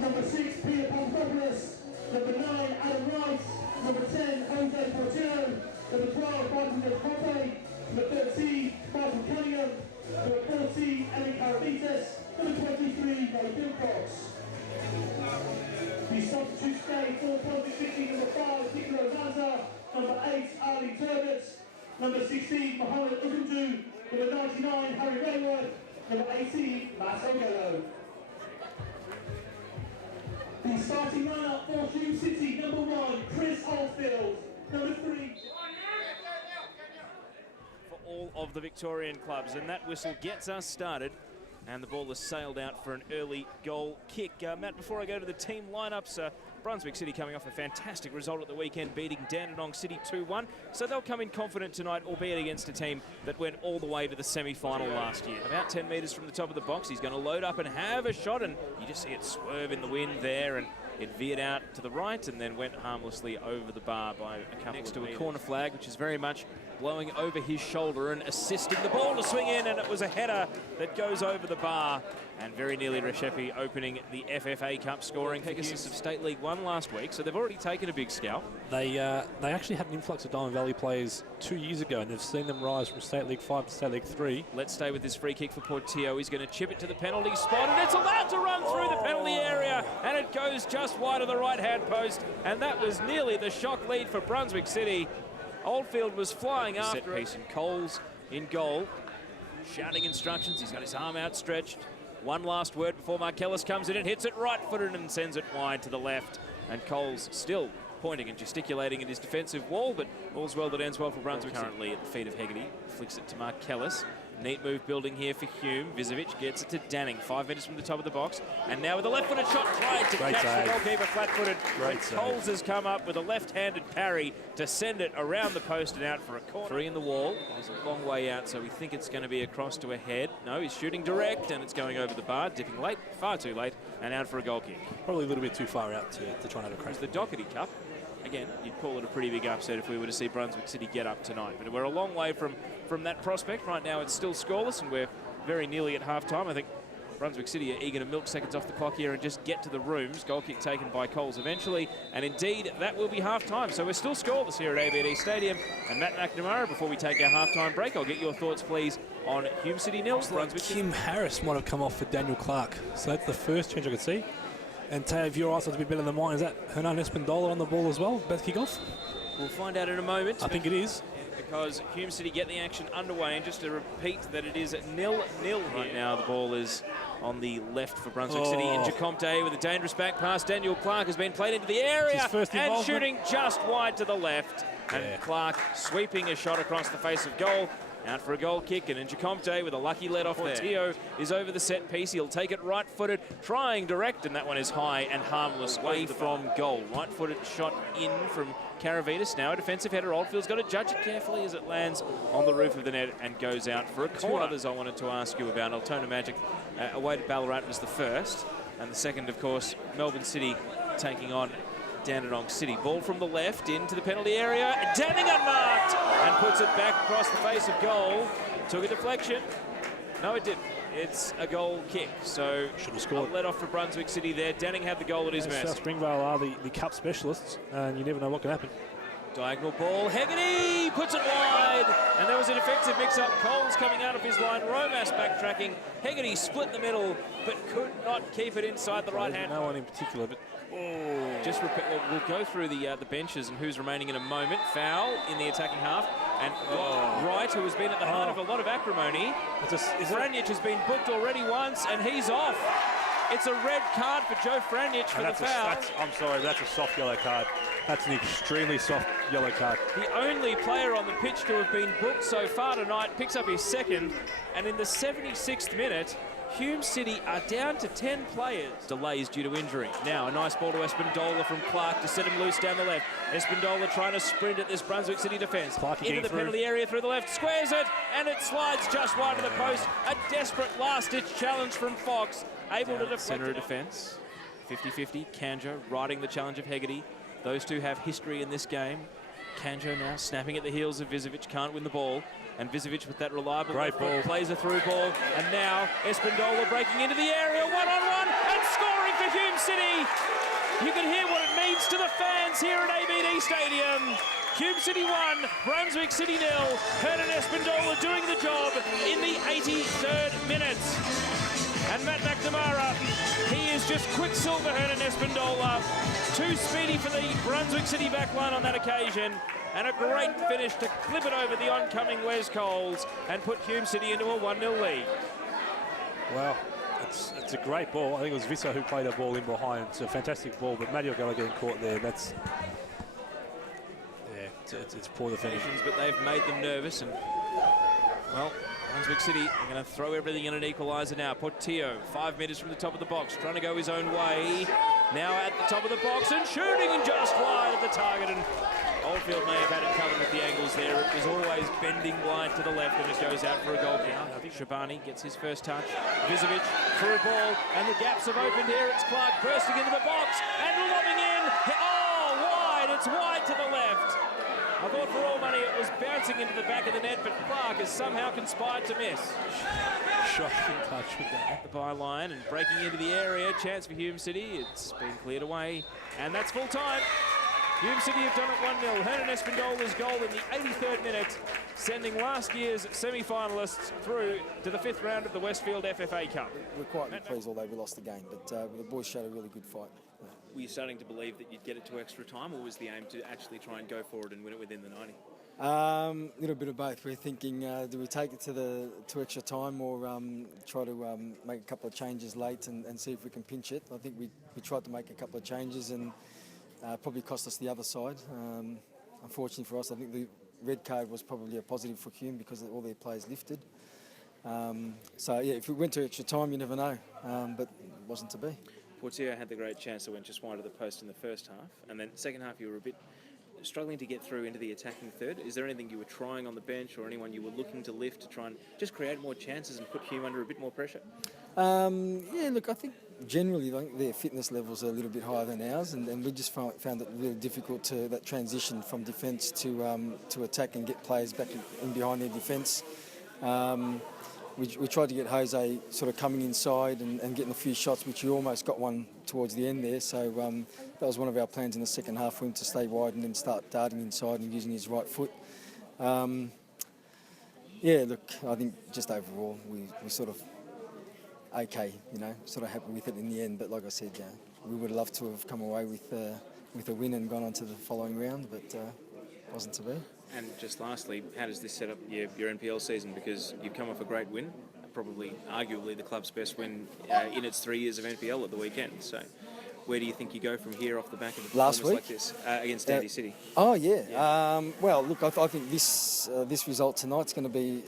Number 6, Peter Papadopoulos. Number 9, Adam Rice. Number 10, Jose Portillo. Number 12, Martin Del Conte. Number 13, Martin Cunningham. Number 14, Eric Carabitas. Number 23, Ray Wilcox. The substitutes today for Brunswick City, number 5, Nicola Zanza. Number 8, Ali Turbot. Number 16, Mohamed Ugundu. Number 99, Harry Rayworth. Number 18, Matt Ogello. The starting lineup for Hume City: number 1, Chris Oldfield. Number 3. For all of the Victorian clubs, and that whistle gets us started. And the ball has sailed out for an early goal kick. Matt, before I go to the team lineups, Brunswick City coming off a fantastic result at the weekend, beating Dandenong City 2-1. So they'll come in confident tonight, albeit against a team that went all the way to the semi-final last year. About 10 metres from the top of the box, he's going to load up and have a shot, and you just see it swerve in the wind there, and it veered out to the right and then went harmlessly over the bar by a couple next to a corner flag, which is very much blowing over his shoulder and assisting the ball to swing in, and it was a header that goes over the bar, and very nearly Reshepi opening the FFA Cup, scoring Pegasus of State League 1 last week, so they've already taken a big scalp. They actually had an influx of Diamond Valley players 2 years ago, and they've seen them rise from State League 5 to State League 3. Let's stay with this free kick for Portillo. He's going to chip it to the penalty spot, and it's allowed to run through the penalty area, and it goes just wide of the right-hand post, and that was nearly the shock lead for Brunswick City. Oldfield was flying after set piece, and Coles in goal, shouting instructions. He's got his arm outstretched. One last word before Markellis comes in and hits it right-footed and sends it wide to the left. And Coles still pointing and gesticulating at his defensive wall, but all's well that ends well for Brunswick. Currently at the feet of Hegarty, flicks it to Markellis. Neat move building here for Hume. Vizovic gets it to Danning, 5 minutes from the top of the box. And now with a left-footed shot, tried to catch the goalkeeper flat-footed. Coles has come up with a left-handed parry to send it around the post and out for a corner. 3 in the wall. He's a long way out, so we think it's going to be a cross to a head. No, he's shooting direct, and it's going over the bar, dipping late, far too late, and out for a goal kick. Probably a little bit too far out to try and have a crash. The Doherty Cup. Again, you'd call it a pretty big upset if we were to see Brunswick City get up tonight. But we're a long way from that prospect. Right now it's still scoreless, and we're very nearly at half-time. I think Brunswick City are eager to milk seconds off the clock here and just get to the rooms. Goal kick taken by Coles eventually. And indeed, that will be half-time. So we're still scoreless here at ABD Stadium. And Matt McNamara, before we take our half-time break, I'll get your thoughts, please, on Hume City nil. Brunswick Kim Harris might have come off for Daniel Clark. So that's the first change I could see. And Teo, if your eyes are to be better than mine, is that Hernan Espindola on the ball as well? Best kick-off? We'll find out in a moment. I think it is. Because Hume City get the action underway, and just to repeat that it is 0-0 right now. The ball is on the left for Brunswick City. In Jacomte with a dangerous back pass. Daniel Clark has been played into the area and shooting just wide to the left. And Clark sweeping a shot across the face of goal. Out for a goal kick, and Njacomte with a lucky let-off there. Portillo is over the set piece. He'll take it right-footed, trying direct, and that one is high and harmless away from goal. Right-footed shot in from Caravitas. Now a defensive header. Oldfield's got to judge it carefully as it lands on the roof of the net and goes out for a corner. 2 others I wanted to ask you about. Altona Magic away to Ballarat was the first, and the second, of course, Melbourne City taking on Dandenong City. Ball from the left into the penalty area. Danning unmarked and puts it back across the face of goal. Took a deflection. No, it didn't. It's a goal kick. So should have scored. Let off for Brunswick City there. Danning had the goal at his mercy. South Springvale are the cup specialists, and you never know what can happen. Diagonal ball. Hegarty puts it wide, and there was a defensive mix-up. Coles coming out of his line. Romas backtracking. Hegarty split in the middle, but could not keep it inside the right hand. No one in particular, but just we'll go through the benches and who's remaining in a moment. Foul in the attacking half, and Wright, who has been at the heart of a lot of acrimony. Franjic has been booked already once, and he's off. It's a red card for Joe Franjic for the foul. I'm sorry, that's a soft yellow card. That's an extremely soft yellow card. The only player on the pitch to have been booked so far tonight picks up his second, and in the 76th minute, Hume City are down to 10 players. Delays due to injury. Now a nice ball to Espindola from Clark to set him loose down the left. Espindola trying to sprint at this Brunswick City defence. Into the penalty area through the left, squares it, and it slides just wide of the post. A desperate last-ditch challenge from Fox. Able to deflect. Centre of defence. 50-50. Kanjo riding the challenge of Hegarty. Those two have history in this game. Kanjo now snapping at the heels of Vizovic, can't win the ball. And Vizovic with that reliable Great ball. plays a through ball. And now Espindola breaking into the area, one-on-one, and scoring for Hume City. You can hear what it means to the fans here at ABD Stadium. Hume City 1, Brunswick City 0. Hernan Espindola doing the job in the 83rd minute. And Matt McNamara, he is just quicksilver Hernan Espindola. Too speedy for the Brunswick City backline on that occasion. And a great finish to clip it over the oncoming Wes Coles and put Hume City into a 1-0 lead. Well, it's a great ball. I think it was Viso who played a ball in behind. It's a fantastic ball, but Mario Gala getting caught there. That's, yeah, it's poor defending. But they've made them nervous, and well, Brunswick City are going to throw everything in an equaliser now. Portillo, 5 metres from the top of the box, trying to go his own way. Now at the top of the box and shooting and just wide of the target. And Oldfield may have had it covered with the angles there. It was always bending wide to the left, and it goes out for a goal now. I think Shabani gets his first touch. Vizovic through ball, and the gaps have opened here. It's Clark bursting into the box and lobbing in. Oh, wide. It's wide to the left. I thought for all money it was bouncing into the back of the net, but Clark has somehow conspired to miss. Shocking touch with that. At the byline and breaking into the area. Chance for Hume City. It's been cleared away, and that's full time. Hume City have done it 1-0. Hernan Espindola's goal in the 83rd minute, sending last year's semi-finalists through to the 5th round of the Westfield FFA Cup. We're quite pleased, although we lost the game, but the boys showed a really good fight. Were you starting to believe that you'd get it to extra time, or was the aim to actually try and go forward and win it within the 90? A little bit of both. We're thinking, do we take it to extra time, or try to make a couple of changes late and see if we can pinch it? I think we tried to make a couple of changes and probably cost us the other side. Unfortunately for us, I think the red card was probably a positive for Hume because all their players lifted. So yeah, if we went to extra time, you never know, but it wasn't to be. Portillo had the great chance that went just wide of the post in the first half, and then second half you were a bit struggling to get through into the attacking third. Is there anything you were trying on the bench or anyone you were looking to lift to try and just create more chances and put Hume under a bit more pressure? Yeah, look, I think generally their fitness levels are a little bit higher than ours, and we just found it really difficult to that transition from defence to attack and get players back in behind their defence. We tried to get Jose sort of coming inside and getting a few shots, which he almost got one towards the end there. So that was one of our plans in the second half, for him to stay wide and then start darting inside and using his right foot. Yeah, look, I think just overall we sort of okay, sort of happy with it in the end. But like I said, we would have loved to have come away with a win and gone on to the following round, but wasn't to be. And just lastly, how does this set up your NPL season? Because you've come off a great win, probably arguably the club's best win in its 3 years of NPL at the weekend. So where do you think you go from here off the back of a performance like this against Dandy City? Oh, yeah. Well, look, I think this result tonight's going to be...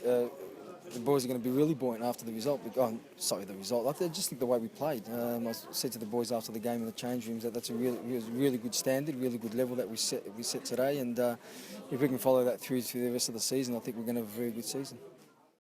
the boys are going to be really buoyant after the result. The result. I just think the way we played. I said to the boys after the game in the change rooms that that's a really good standard, really good level that we set today. And if we can follow that through the rest of the season, I think we're going to have a very good season.